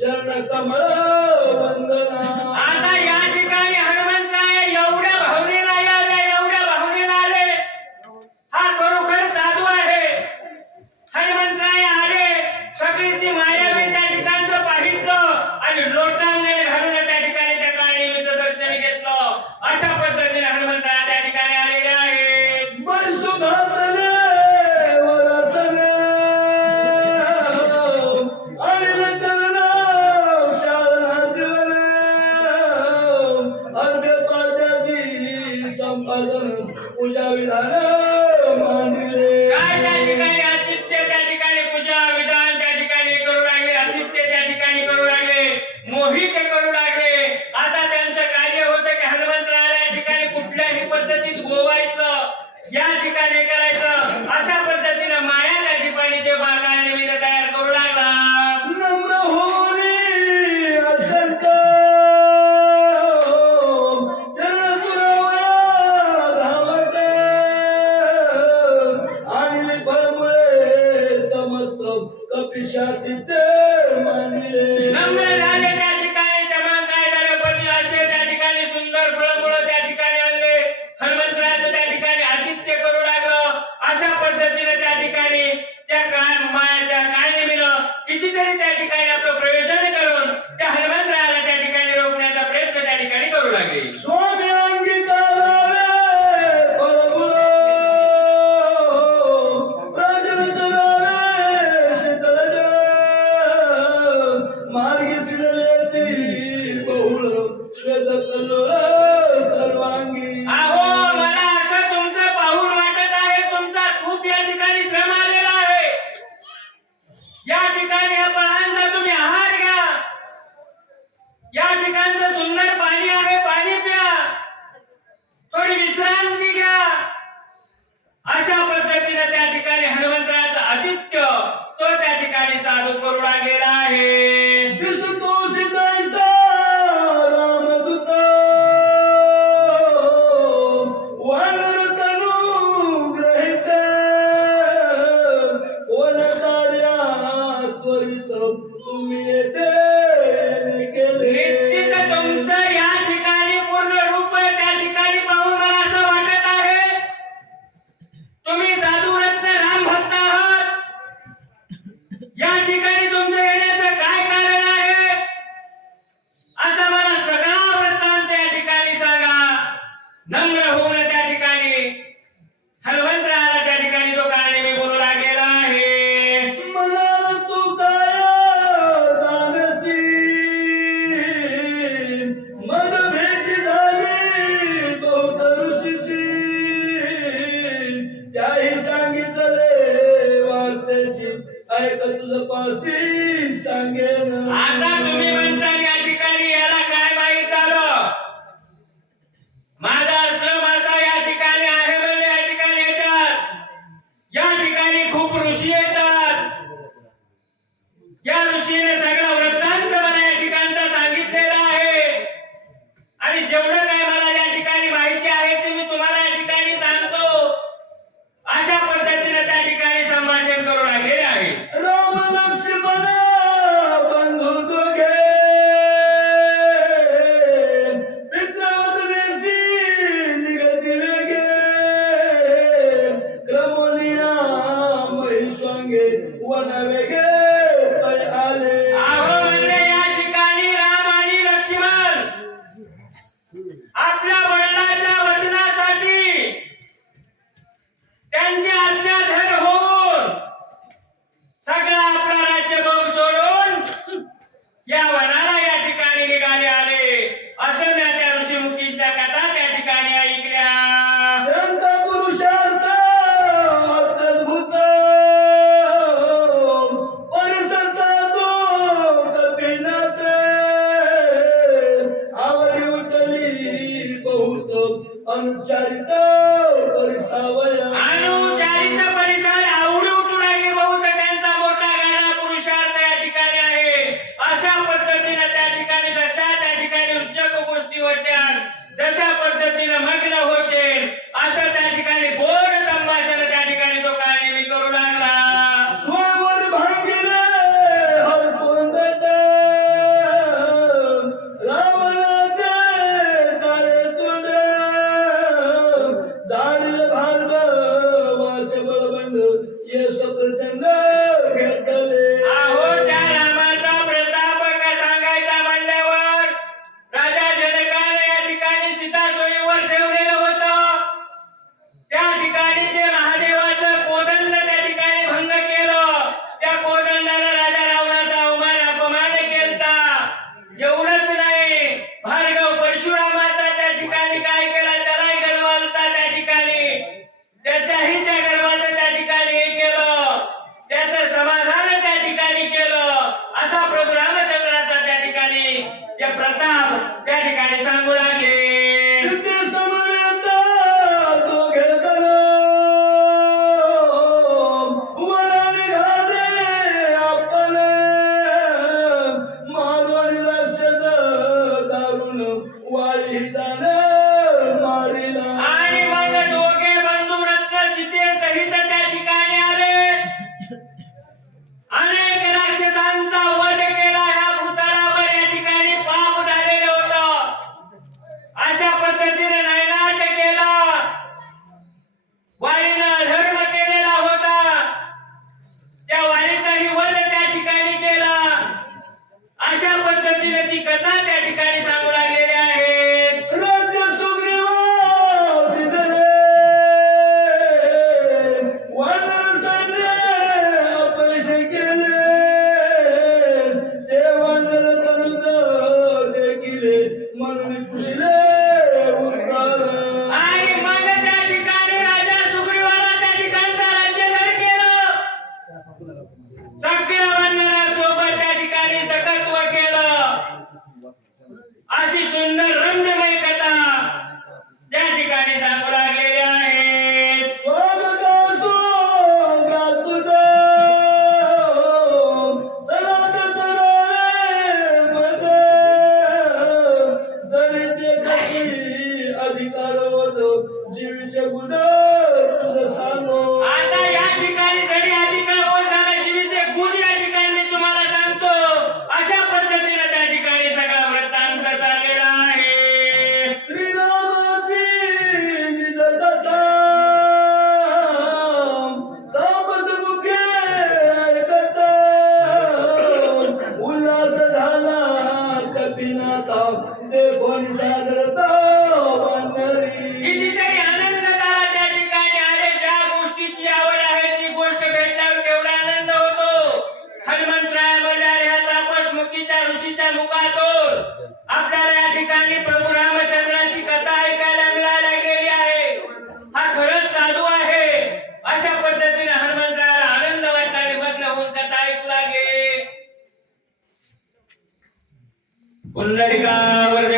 जनकमळ वंदना. पूजा विधान मांडले. त्या ठिकाणी पूजा विधान त्या ठिकाणी करू लागले आतिथ्य त्या ठिकाणी करू लागले मोहित करू लागले. आता त्यांचं कार्य होतं की हनुमंतराला या ठिकाणी कुठल्याही पद्धतीत गोवायचं या ठिकाणी करायचं. अशा पद्धतीनं माया त्या ठिकाणी जे बागायला तयार करू लागला. bag it up. তুজ পাশি সঙ্গে रंगे वन वेगे आले. आहो या ठिकाणी राम आणि लक्ष्मण आपल्या वडिलांच्या वचनासाठी त्यांची आज्ञाधर होऊन सगळा आपला राज्यभोग सोडून या वना अशी सुंदर रम्यमय कथा त्या ठिकाणी सांगू पुनरिकावर्ज